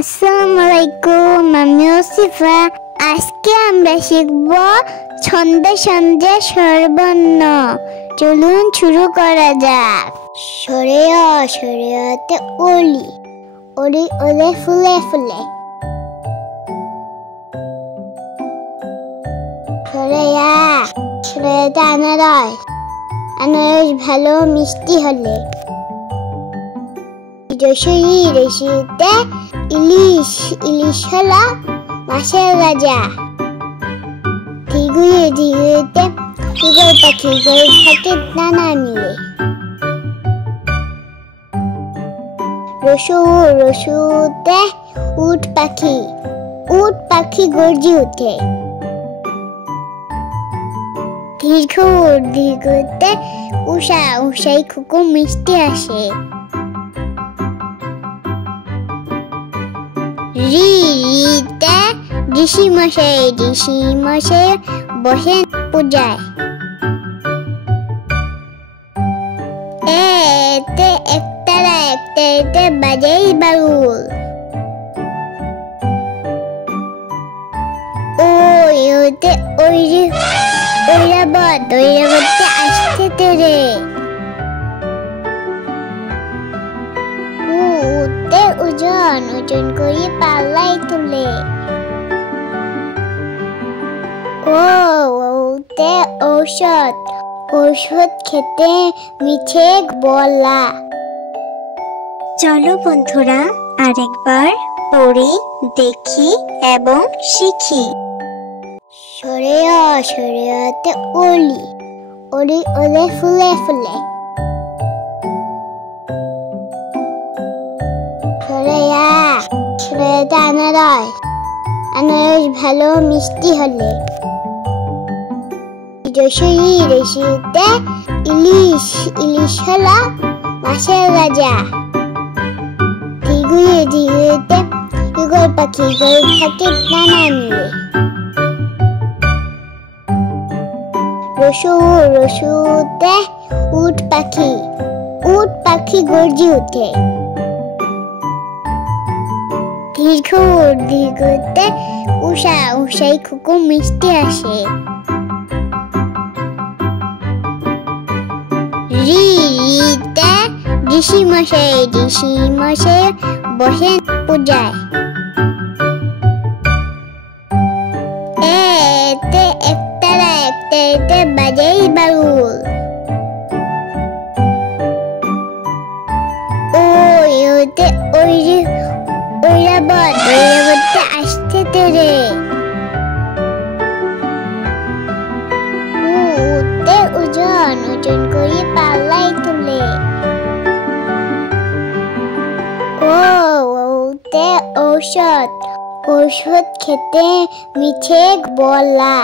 আসসালামু আলাইকুম, আমি ওসিফা। আজকে আমরা শিখব ছন্দ সন্ধ্যা স্বরবর্ণ। চলুন শুরু করা যাক। সরে অ সরে অতে ওলি, ওলি ওলে ফুলে ফুলে। সরে আ সরে অতে আনারস, আনারস ভালো মিষ্টি হলে। রসই রসিতে ইলিশ, ইলিশ হলো মাছের রাজা। ধিগুয়ে ধিগুয়েতে ইগল পাখি, ইগল থাকে নানা মিলে। রসু রসুতে উট পাখি, উট পাখি গর্জি ওঠে। দীর্ঘ দীর্ঘতে উষা, উষাই খুকুম মিষ্টি আসে। রি রিতে ঋষি মশাই, ঋষি মশাই বসেন পূজায়। এতে একতারা, একতারাতে বাজাই বাউল। ওই ওতে ঐরাবত, ঐরাবতে আসতে তেরে। উতে ওজন, ওজন করি পাল্লাই তুলে। ওতে ঔষধ, ঔষধ খেতে মিছে বলা। চলো বন্ধুরা আরেকবার পড়ি, দেখি এবং শিখি। সরে অ সরে অতে ওলি, ওলি ওলে ফুলে ফুলে। সরে আ সরে অতে আনারস, আনারস ভালো মিষ্টি হলে। রসই রসিতে ইলিশ, ইলিশ হলো মাছের রাজা। ধিগুয়ে ধিগুয়েতে ইগল পাখি, ইগল থাকে নানা মিলে। রসু রসুতে উট পাখি, উট পাখি গর্জি ওঠে। দীর্ঘ দীর্ঘতে উষা, উষাই খুকুম মিষ্টি আসে। রি রিতে ঋষি মশাই, ঋষি মশাই বসেন পূজায়। এতে একতারা, একতারাতে বাজাই বাউল। ওই ওতে ঐরাবত, ঐরাবতে আসতে তেরে। উতে ওজন, ওজন করি পাল্লাই তুলে। ওতে ঔষধ, ঔষধ খেতে মিছে বলা।